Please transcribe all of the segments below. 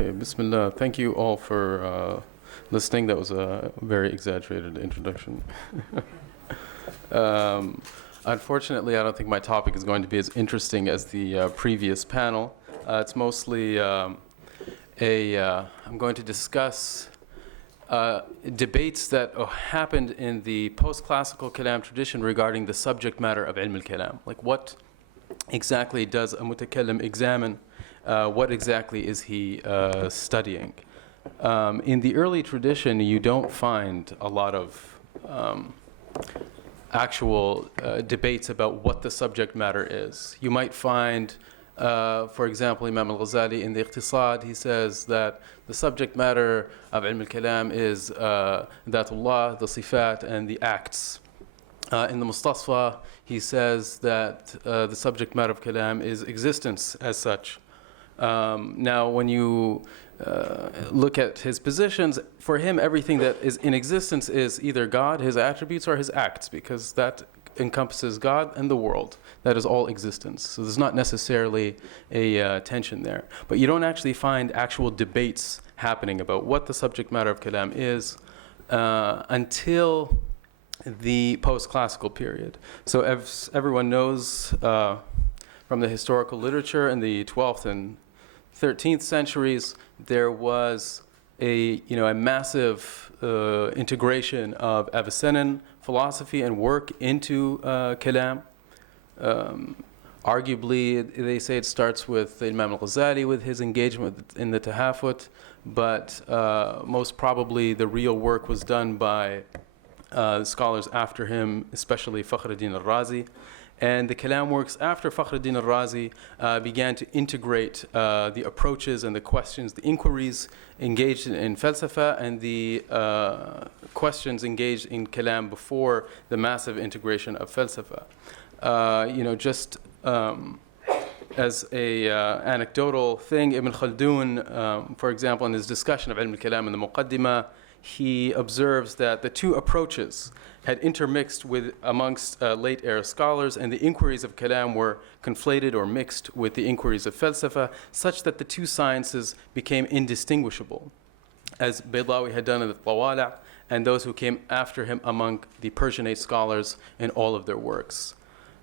Okay, Bismillah. Thank you all for listening. That was a very exaggerated introduction. Unfortunately, I don't think my topic is going to be as interesting as the previous panel. It's mostly I'm going to discuss debates that happened in the post-classical Kalam tradition regarding the subject matter of ilm al-Kalam. Like, what exactly does a mutakallim examine? What exactly is he studying? In the early tradition, you don't find a lot of actual debates about what the subject matter is. You might find, for example, Imam al-Ghazali in the Iqtisad, he says that the subject matter of ilm al-Kalam is Dhatullah, the Sifat, and the acts. In the Mustasfa, he says that the subject matter of Kalam is existence as such. Now, when you look at his positions, for him, everything that is in existence is either God, his attributes, or his acts, because that encompasses God and the world. That is all existence. So there's not necessarily a tension there. But you don't actually find actual debates happening about what the subject matter of Kalam is until the post-classical period. So as everyone knows from the historical literature in the 12th and 13th centuries, there was a massive integration of Avicennan philosophy and work into Kalam. Arguably, they say it starts with Imam al-Ghazali with his engagement in the Tahafut, but most probably the real work was done by scholars after him, especially Fakhruddin al-Razi. And the Kalam works after Fakhruddin al-Razi began to integrate the approaches and the questions, the inquiries engaged in falsafa and the questions engaged in Kalam before the massive integration of falsafa. Just as a anecdotal thing, Ibn Khaldun, for example, in his discussion of ilm al-Kalam in the Muqaddimah, he observes that the two approaches had intermixed amongst late era scholars, and the inquiries of Kalam were conflated or mixed with the inquiries of falsafa, such that the two sciences became indistinguishable, as Baydawi had done in the Tawala', and those who came after him among the Persianate scholars in all of their works.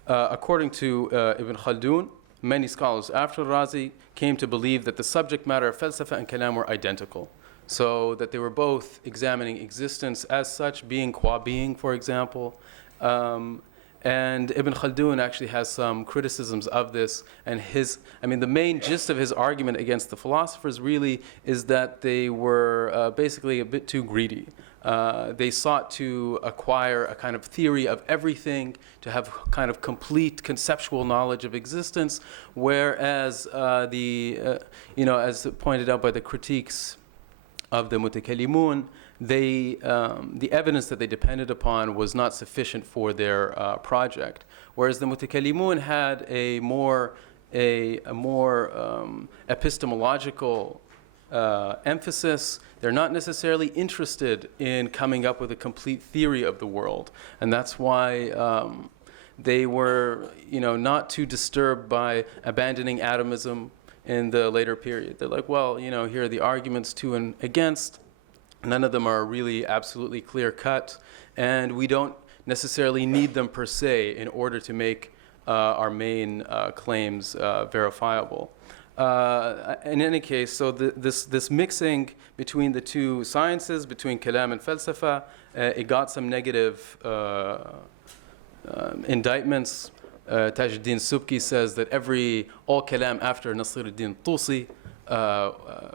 According to Ibn Khaldun, many scholars after Razi came to believe that the subject matter of falsafa and Kalam were identical. So that they were both examining existence as such, being qua being, for example. And Ibn Khaldun actually has some criticisms of this. And the main gist of his argument against the philosophers really is that they were basically a bit too greedy. They sought to acquire a kind of theory of everything, to have kind of complete conceptual knowledge of existence, whereas as pointed out by the critiques of the mutakallimun, the evidence that they depended upon was not sufficient for their project. Whereas the mutakallimun had a more epistemological emphasis. They're not necessarily interested in coming up with a complete theory of the world, and that's why they were not too disturbed by abandoning atomism in the later period. They're like, well, here are the arguments to and against. None of them are really absolutely clear cut, and we don't necessarily need them per se in order to make our main claims verifiable. In any case, so this mixing between the two sciences, between Kalam and Falsafa, it got some negative indictments. Tajuddin Subki says that all Kalam after Nasiruddin Tusi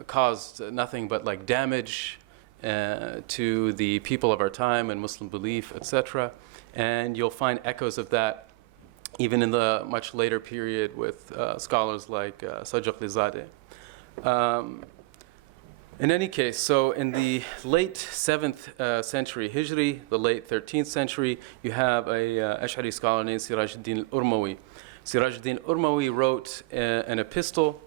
caused nothing but damage to the people of our time and Muslim belief, etc. And you'll find echoes of that even in the much later period with scholars like Sajjad Zadeh. In any case, so in the late 7th century Hijri, the late 13th century, you have a Ash'ari scholar named Sirajuddin al-Urmawi. Sirajuddin al-Urmawi wrote an epistle,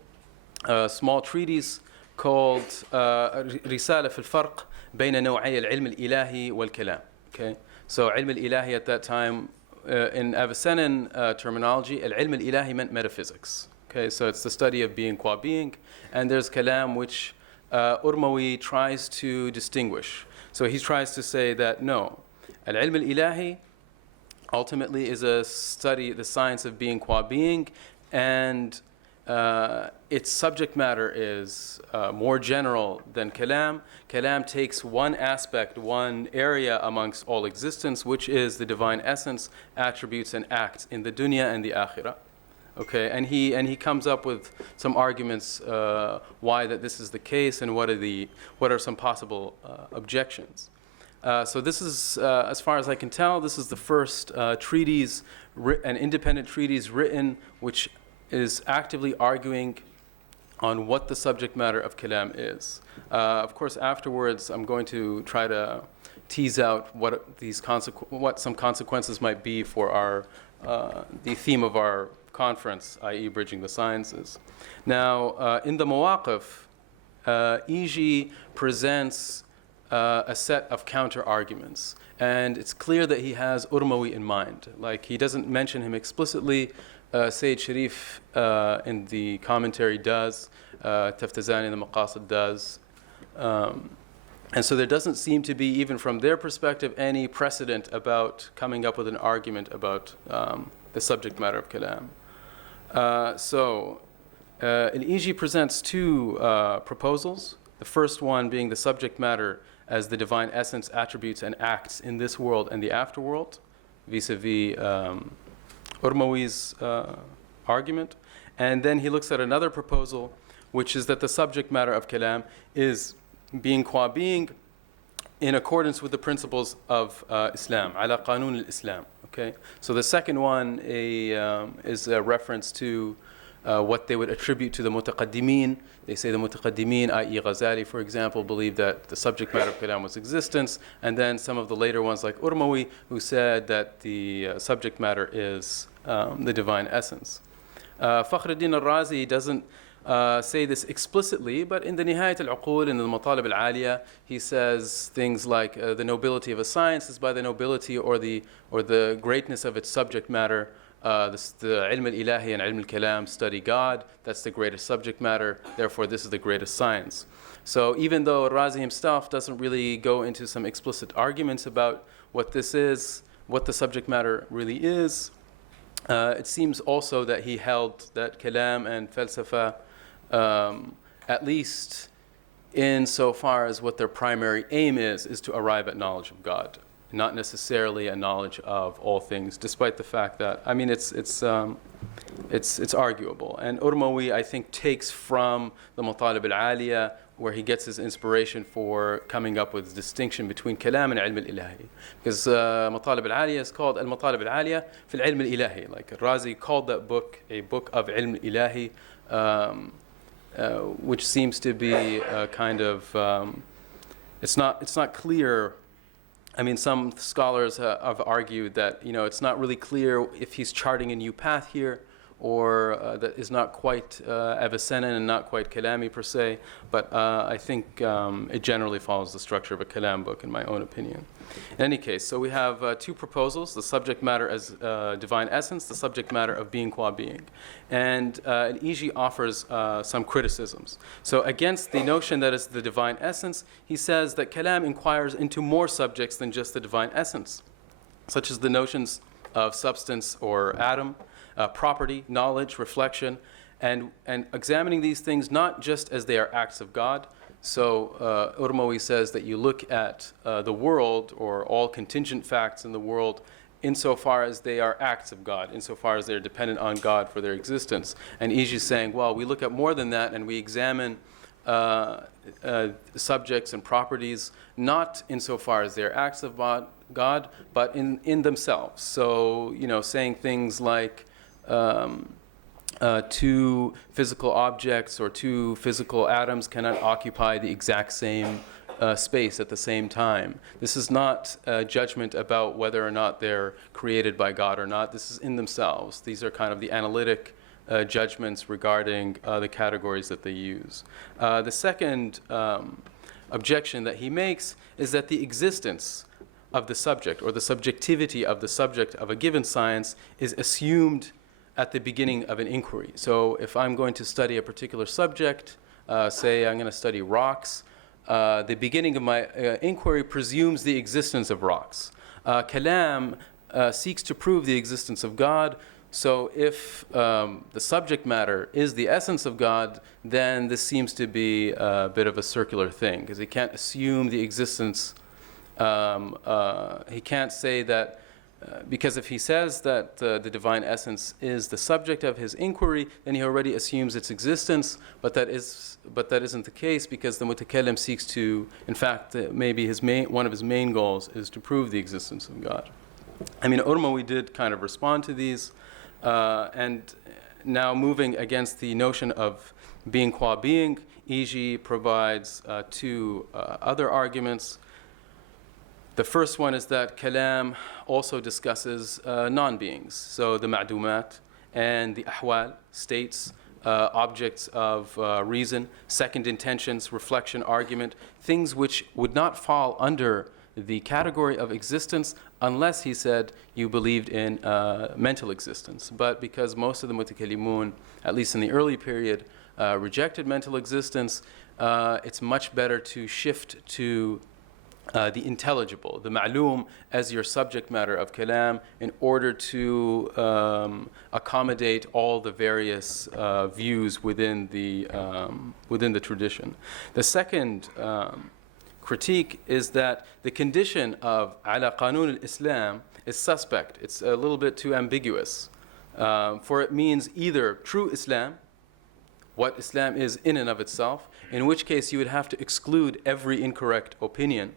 a small treatise called Risala fi al-Farq bayna naw'ay al-ilm al-ilahi wal-kalam. Okay? So ilm al-ilahi at that time, in Avicennan terminology, al-ilm al-ilahi meant metaphysics. Okay? So it's the study of being qua being, and there's kalam, which Urmawi tries to distinguish. So he tries to say that no, al-ilm al-ilahi ultimately is a study, the science of being qua being, and its subject matter is more general than kalam. Kalam takes one aspect, one area amongst all existence, which is the divine essence, attributes, and acts in the dunya and the akhirah. Okay, and he comes up with some arguments why that this is the case and what are some possible objections. So this is, as far as I can tell, this is the first treatise, an independent treatise written, which is actively arguing on what the subject matter of kalam is. Of course, afterwards, I'm going to try to tease out what some consequences might be for our the theme of our conference, i.e., bridging the sciences. Now, in the Mawaqif, Iji presents a set of counter arguments, and it's clear that he has Urmawi in mind. Like, he doesn't mention him explicitly. Sayyid Sharif in the commentary does, Taftazani in the Maqasid does. And so there doesn't seem to be, even from their perspective, any precedent about coming up with an argument about the subject matter of kalam. Al-Iji presents two proposals. The first one being the subject matter as the divine essence, attributes, and acts in this world and the afterworld, vis-a-vis Urmawi's argument. And then he looks at another proposal, which is that the subject matter of kalam is being qua being in accordance with the principles of Islam, ala qanun al-Islam. Okay? So the second one is a reference to what they would attribute to the mutaqaddimin. They say the mutaqaddimin, i.e. Ghazali, for example, believed that the subject matter of kalam was existence, and then some of the later ones like Urmawi, who said that the subject matter is the divine essence. Fakhruddin al-Razi doesn't say this explicitly, but in the Nihayat al-Uqul, in the Matalib al-Aliyah, he says things like the nobility of a science is by the nobility or the greatness of its subject matter. The ilm al-ilahi and ilm al-kalam study God. That's the greatest subject matter. Therefore, this is the greatest science. So even though Razi himself doesn't really go into some explicit arguments about what this is, what the subject matter really is, it seems also that he held that kalam and falsafa, at least insofar as what their primary aim is to arrive at knowledge of God, not necessarily a knowledge of all things, despite the fact that, I mean, it's arguable. And Urmawi, I think, takes from the Matalib al-Aliyah, where he gets his inspiration for coming up with distinction between kalam and ilm al-ilahi. Because Matalib al-Aliyah is called al-Matalib al-Aliyah fil ilm al-ilahi. Like Razi called that book a book of ilm al-ilahi, which seems to be kind of, it's not clear. I mean, some scholars have argued that, it's not really clear if he's charting a new path here, or that is not quite Avicennan and not quite Kalami per se, but I think it generally follows the structure of a Kalam book, in my own opinion. In any case, so we have two proposals: the subject matter as divine essence, the subject matter of being qua being. And Iji offers some criticisms. So against the notion that it's the divine essence, he says that Kalam inquires into more subjects than just the divine essence, such as the notions of substance or atom, property, knowledge, reflection, and examining these things not just as they are acts of God. So Urmawi says that you look at the world, or all contingent facts in the world, insofar as they are acts of God, insofar as they're dependent on God for their existence. And Iji is saying, well, we look at more than that, and we examine subjects and properties not insofar as they're acts of God, but in themselves. So, saying things like two physical objects or two physical atoms cannot occupy the exact same space at the same time. This is not a judgment about whether or not they're created by God or not. This is in themselves. These are kind of the analytic judgments regarding the categories that they use. The second objection that he makes is that the existence of the subject, or the subjectivity of the subject of a given science, is assumed at the beginning of an inquiry. So if I'm going to study a particular subject, say I'm going to study rocks. The beginning of my inquiry presumes the existence of rocks. Kalam seeks to prove the existence of God. So if the subject matter is the essence of God, then this seems to be a bit of a circular thing, because he can't assume the existence. He can't say that, because if he says that the divine essence is the subject of his inquiry, then he already assumes its existence. But that isn't the case, because the mutakallim seeks to, in fact, maybe one of his main goals is to prove the existence of God. I mean, Urmawi did kind of respond to these. And now moving against the notion of being qua being, Iji provides two other arguments. The first one is that Kalam also discusses non-beings, so the ma'dumat and the ahwal, states, objects of reason, second intentions, reflection, argument, things which would not fall under the category of existence unless he said you believed in mental existence. But because most of the mutakallimun, at least in the early period, rejected mental existence, it's much better to shift to the intelligible, the ma'lum, as your subject matter of kalam, in order to accommodate all the various views within the tradition. The second critique is that the condition of ala qanun al-Islam is suspect. It's a little bit too ambiguous. For it means either true Islam, what Islam is in and of itself, in which case you would have to exclude every incorrect opinion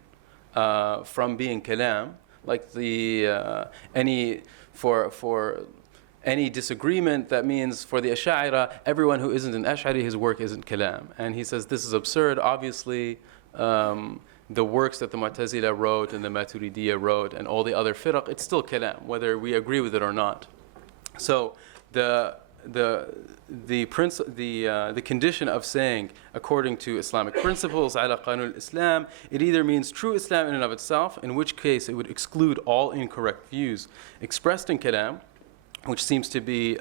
from being kalam, like for any disagreement. That means for the Ash'ari, everyone who isn't an Ash'ari, his work isn't kalam. And he says this is absurd. Obviously, the works that the Mu'tazila wrote and the Maturidiyya wrote and all the other firaq, it's still kalam, whether we agree with it or not. So the condition of saying, according to Islamic principles, ala qanun al-Islam, it either means true Islam in and of itself, in which case it would exclude all incorrect views expressed in kalam, which seems to be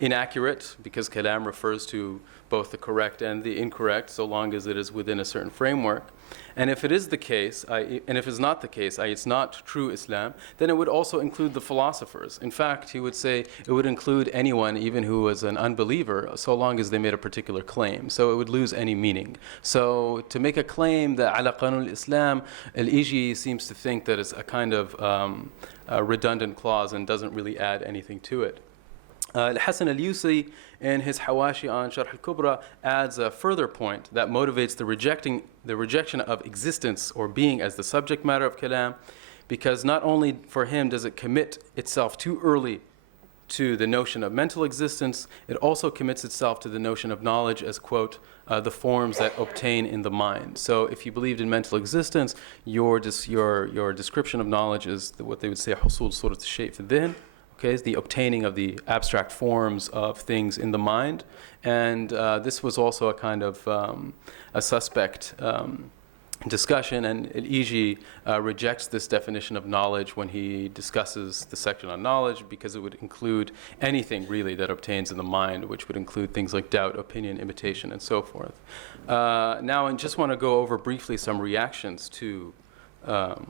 inaccurate, because kalam refers to both the correct and the incorrect, so long as it is within a certain framework. And if it is the case, and if it's not the case, it's not true Islam, then it would also include the philosophers. In fact, he would say it would include anyone, even who was an unbeliever, so long as they made a particular claim. So it would lose any meaning. So to make a claim that ala qanun al-Islam, al-Iji seems to think that it's a kind of a redundant clause and doesn't really add anything to it. Al-Hasan al-Yusi, in his Hawashi on Sharh al-Kubra, adds a further point that motivates the rejection of existence or being as the subject matter of kalam, because not only for him does it commit itself too early to the notion of mental existence, it also commits itself to the notion of knowledge as, quote, the forms that obtain in the mind. So if you believed in mental existence, your description of knowledge is what they would say, husul surat al-shay' fi dhi'n. Okay, is the obtaining of the abstract forms of things in the mind. And this was also a kind of a suspect discussion, and Al-Iji rejects this definition of knowledge when he discusses the section on knowledge, because it would include anything really that obtains in the mind, which would include things like doubt, opinion, imitation, and so forth. Now I just want to go over briefly some reactions to Al-Iji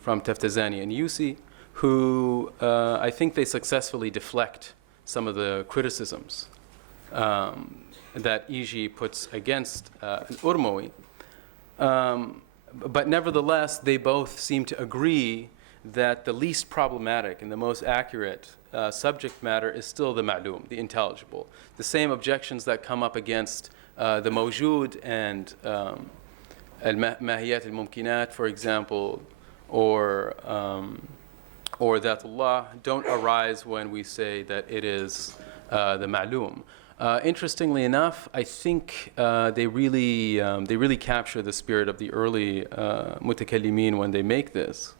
from Taftazani and Yusi, who I think they successfully deflect some of the criticisms that Iji puts against Urmawi. But nevertheless, they both seem to agree that the least problematic and the most accurate subject matter is still the ma'lum, the intelligible. The same objections that come up against the mawjood and al-mahiyat al-mumkinat, for example, or Dhatullah, don't arise when we say that it is the ma'lum. Interestingly enough, I think they really capture the spirit of the early mutakallimin when they make this.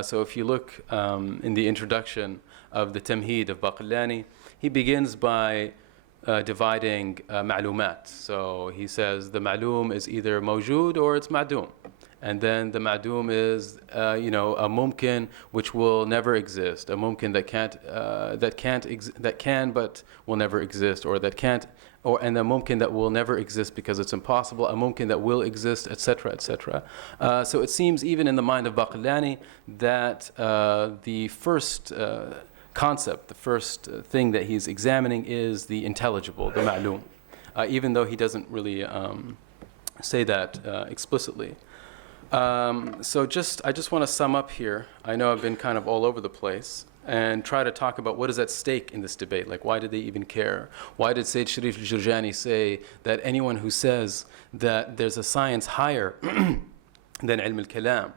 So if you look in the introduction of the Tamheed of Baqillani, he begins by dividing ma'lumat. So he says the ma'lum is either mawjood or it's ma'dum. And then the ma'dum is, a mumkin which will never exist, a mumkin that can but will never exist, or that can't and a mumkin that will never exist because it's impossible, a mumkin that will exist, etc., etc. So it seems even in the mind of Baqillani that the first concept, the first thing that he's examining is the intelligible, the ma'lum, even though he doesn't really say that explicitly. So I just want to sum up here. I know I've been kind of all over the place, and try to talk about what is at stake in this debate. Like, why did they even care? Why did Sayyid Sharif al-Jurjani say that anyone who says that there's a science higher than ilm al-Kalam,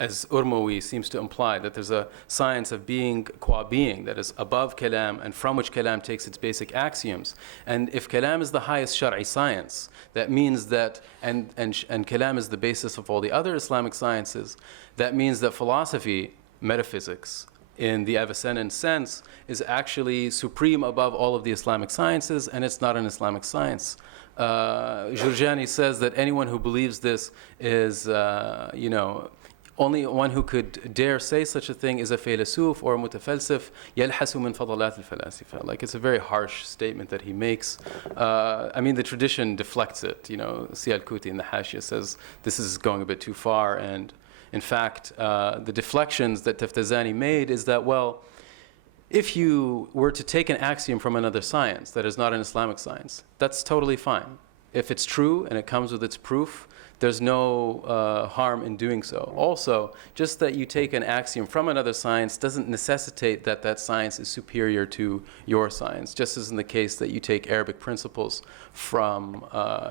as Urmawi seems to imply, that there's a science of being qua being that is above Kalam and from which Kalam takes its basic axioms. And if Kalam is the highest Shar'i science, that means that, and Kalam is the basis of all the other Islamic sciences, that means that philosophy, metaphysics, in the Avicennan sense, is actually supreme above all of the Islamic sciences, and it's not an Islamic science. Jurjani says that anyone who believes this is, only one who could dare say such a thing is a philosoph or a mutafalsif yalhasu min fadalat al-falasifa. Like, it's a very harsh statement that he makes. The tradition deflects it. Si al-Kuti in the Hashia says this is going a bit too far, and in fact, the deflections that Taftazani made is that, well, if you were to take an axiom from another science that is not an Islamic science, that's totally fine. If it's true and it comes with its proof, there's no harm in doing so. Also, just that you take an axiom from another science doesn't necessitate that that science is superior to your science, just as in the case that you take Arabic principles from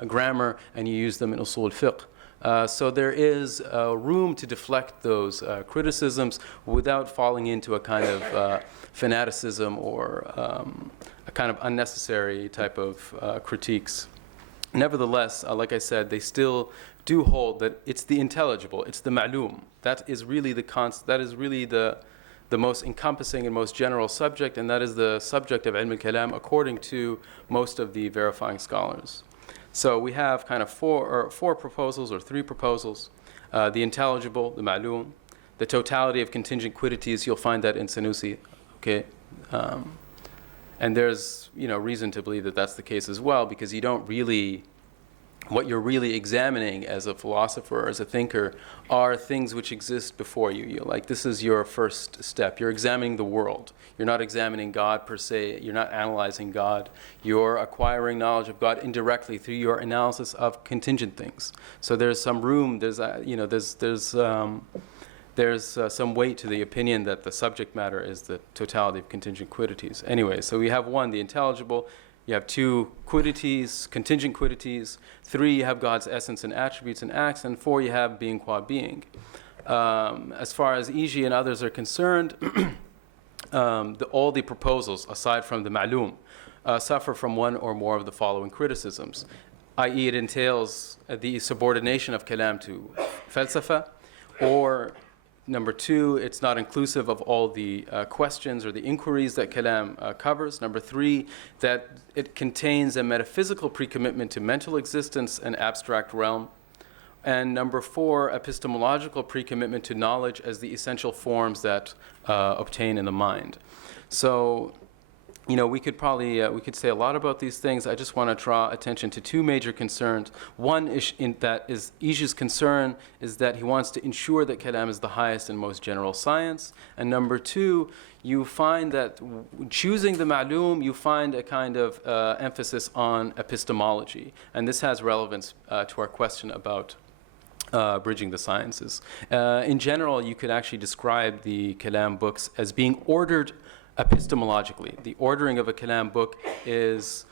grammar and you use them in usul al-fiqh. So there is room to deflect those criticisms without falling into a kind of fanaticism or a kind of unnecessary type of critiques. Nevertheless, like I said, they still do hold that it's the intelligible, it's the ma'lum. That is really the most encompassing and most general subject, and that is the subject of ilm al-kalam according to most of the verifying scholars. So we have kind of four proposals or three proposals. The intelligible, the ma'lum, the totality of contingent quiddities, you'll find that in Sanusi, okay? And there's reason to believe that that's the case as well, because what you're really examining as a philosopher or as a thinker are things which exist before you. Like, this is your first step. You're examining the world. You're not examining God per se. You're not analyzing God. You're acquiring knowledge of God indirectly through your analysis of contingent things. So there's some room. There's some weight to the opinion that the subject matter is the totality of contingent quiddities. Anyway, so we have one, the intelligible. You have two quiddities, contingent quiddities. Three, you have God's essence and attributes and acts. And four, you have being qua being. As far as Iji and others are concerned, all the proposals, aside from the ma'lum, suffer from one or more of the following criticisms, i.e. it entails the subordination of kalam to falsafa, or number two, it's not inclusive of all the questions or the inquiries that kalam covers. Number three, that it contains a metaphysical pre-commitment to mental existence and abstract realm. And number four, epistemological pre-commitment to knowledge as the essential forms that obtain in the mind. So, we could say a lot about these things. I just want to draw attention to two major concerns. One is Iji's concern is that he wants to ensure that Kalam is the highest and most general science. And number two, you find that choosing the ma'lum, you find a kind of emphasis on epistemology. And this has relevance to our question about bridging the sciences. In general, you could actually describe the Kalam books as being ordered epistemologically. The ordering of a Kalam book is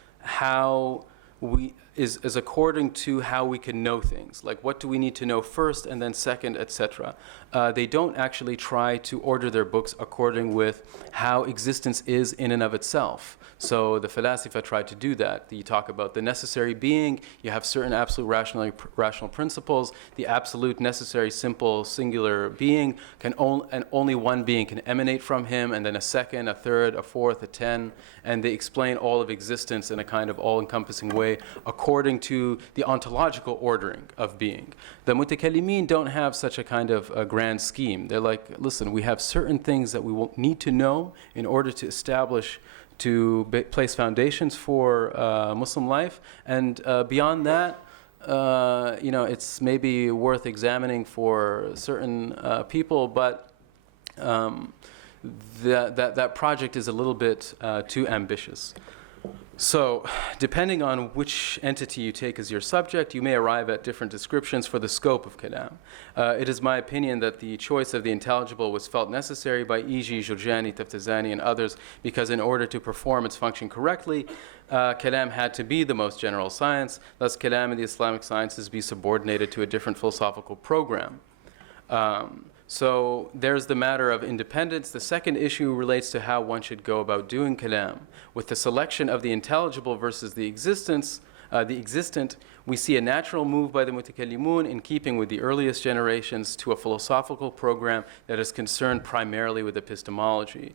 is according to how we can know things. Like, what do we need to know first and then second, etc. They don't actually try to order their books according with how existence is in and of itself. So the Falasifa tried to do that. You talk about the necessary being, you have certain absolute rational principles, the absolute necessary simple singular being, and only one being can emanate from him, and then a second, a third, a fourth, a 10, and they explain all of existence in a kind of all-encompassing way according to the ontological ordering of being. The Mutakallimin don't have such a kind of a grand scheme. They're like, listen, we have certain things that we will need to know in order to establish to place foundations for Muslim life. And beyond that, it's maybe worth examining for certain people, but that project is a little bit too ambitious. So, depending on which entity you take as your subject, you may arrive at different descriptions for the scope of Kalam. It is my opinion that the choice of the intelligible was felt necessary by E.G., Jurjani, Taftazani, and others because in order to perform its function correctly, Kalam had to be the most general science. Thus, Kalam in the Islamic sciences be subordinated to a different philosophical program. So there's the matter of independence. The second issue relates to how one should go about doing kalam. With the selection of the intelligible versus the existent, we see a natural move by the mutakallimun in keeping with the earliest generations to a philosophical program that is concerned primarily with epistemology.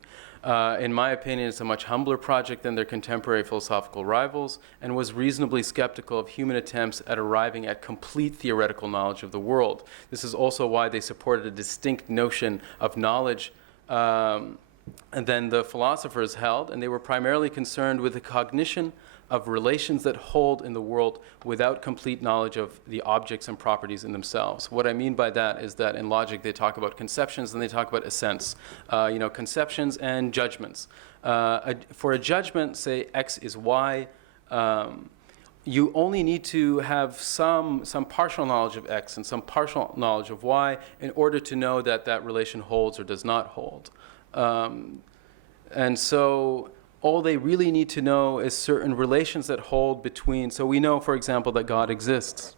In my opinion, it's a much humbler project than their contemporary philosophical rivals and was reasonably skeptical of human attempts at arriving at complete theoretical knowledge of the world. This is also why they supported a distinct notion of knowledge than the philosophers held, and they were primarily concerned with the cognition of relations that hold in the world without complete knowledge of the objects and properties in themselves. What I mean by that is that in logic they talk about conceptions and they talk about assents, conceptions and judgments. For a judgment, say X is Y, you only need to have some partial knowledge of X and some partial knowledge of Y in order to know that that relation holds or does not hold. And so all they really need to know is certain relations that hold between. So we know, for example, that God exists.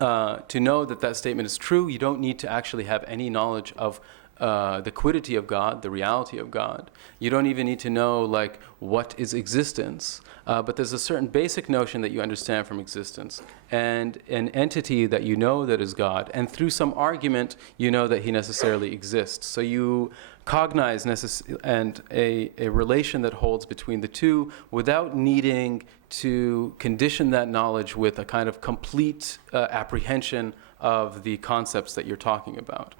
To know that that statement is true, you don't need to actually have any knowledge of the quiddity of God, the reality of God. You don't even need to know like what is existence, but there's a certain basic notion that you understand from existence and an entity that you know that is God, and through some argument you know that he necessarily exists. So you cognize and a relation that holds between the two without needing to condition that knowledge with a kind of complete apprehension of the concepts that you're talking about.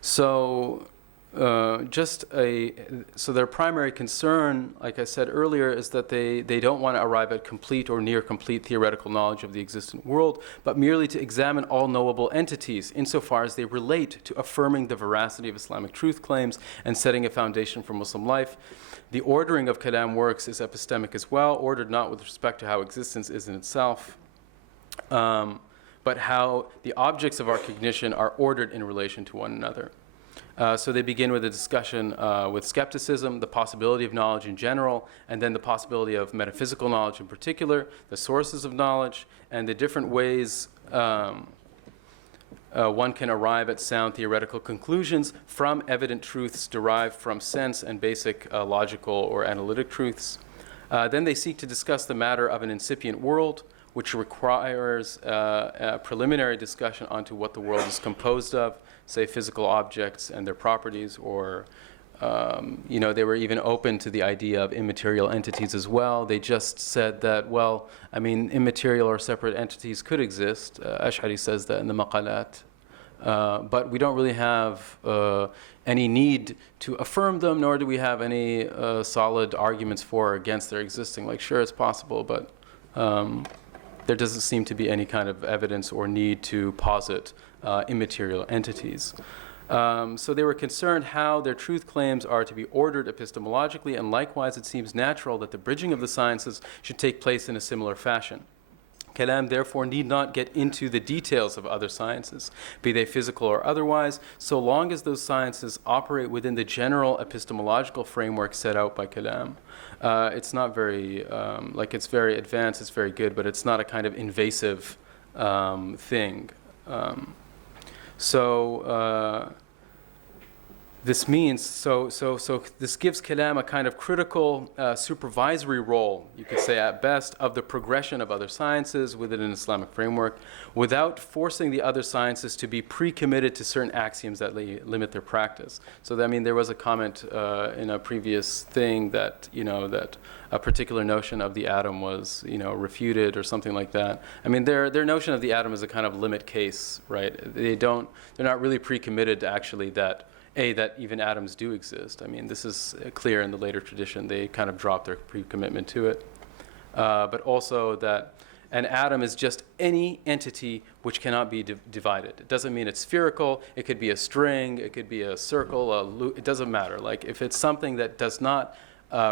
So their primary concern, like I said earlier, is that they don't want to arrive at complete or near complete theoretical knowledge of the existent world, but merely to examine all knowable entities insofar as they relate to affirming the veracity of Islamic truth claims and setting a foundation for Muslim life. The ordering of Kalam works is epistemic as well, ordered not with respect to how existence is in itself, but how the objects of our cognition are ordered in relation to one another. So they begin with a discussion with skepticism, the possibility of knowledge in general, and then the possibility of metaphysical knowledge in particular, the sources of knowledge, and the different ways one can arrive at sound theoretical conclusions from evident truths derived from sense and basic logical or analytic truths. Then they seek to discuss the matter of an incipient world, which requires a preliminary discussion onto what the world is composed of, say physical objects and their properties, or they were even open to the idea of immaterial entities as well. They just said that, immaterial or separate entities could exist. Ash'ari says that in the Maqalat. But we don't really have any need to affirm them, nor do we have any solid arguments for or against their existing. Like, sure, it's possible, but there doesn't seem to be any kind of evidence or need to posit immaterial entities. So they were concerned how their truth claims are to be ordered epistemologically, and likewise it seems natural that the bridging of the sciences should take place in a similar fashion. Kalam therefore need not get into the details of other sciences, be they physical or otherwise, so long as those sciences operate within the general epistemological framework set out by Kalam. It's not very, it's very advanced, it's very good, but it's not a kind of invasive thing. This means, so this gives Kalam a kind of critical supervisory role, you could say at best, of the progression of other sciences within an Islamic framework, without forcing the other sciences to be pre-committed to certain axioms that limit their practice. So there was a comment in a previous thing that, that a particular notion of the atom was, refuted or something like that. Their notion of the atom is a kind of limit case, right? They're not really pre-committed to actually that that even atoms do exist. I mean, this is clear in the later tradition. They kind of dropped their pre-commitment to it. But also that an atom is just any entity which cannot be divided. It doesn't mean it's spherical. It could be a string. It could be a circle, a loop. It doesn't matter. Like if it's something that does not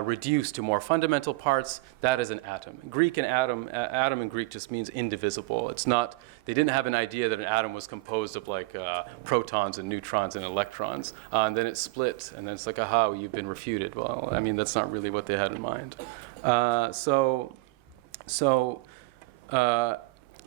reduce to more fundamental parts, that is an atom. Greek and atom in Greek just means indivisible. It's not, they didn't have an idea that an atom was composed of like protons and neutrons and electrons. And then it split, and then it's like, aha, you've been refuted. Well, I mean, that's not really what they had in mind.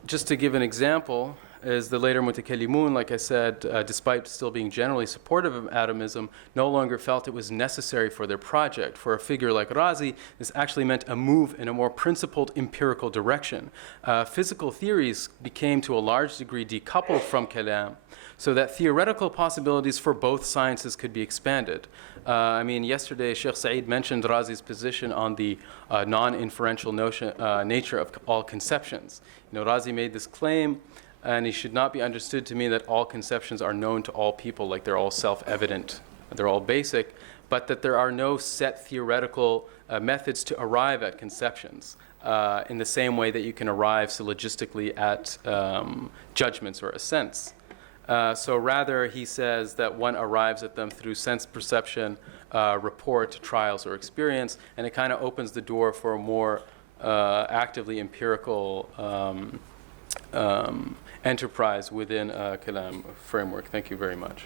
Just to give an example, is the later mutakallimun, like I said, despite still being generally supportive of atomism, no longer felt it was necessary for their project. For a figure like Razi, this actually meant a move in a more principled empirical direction. Physical theories became to a large degree decoupled from Kalam, so that theoretical possibilities for both sciences could be expanded. I mean, yesterday Sheikh Saeed mentioned Razi's position on the non-inferential nature of all conceptions. You know, Razi made this claim, and it should not be understood to mean that all conceptions are known to all people, like they're all self-evident, they're all basic, but that there are no set theoretical methods to arrive at conceptions in the same way that you can arrive syllogistically at judgments or assents. So rather, he says that one arrives at them through sense perception, report, trials, or experience, and it kind of opens the door for a more actively empirical enterprise within a Kalam framework. Thank you very much.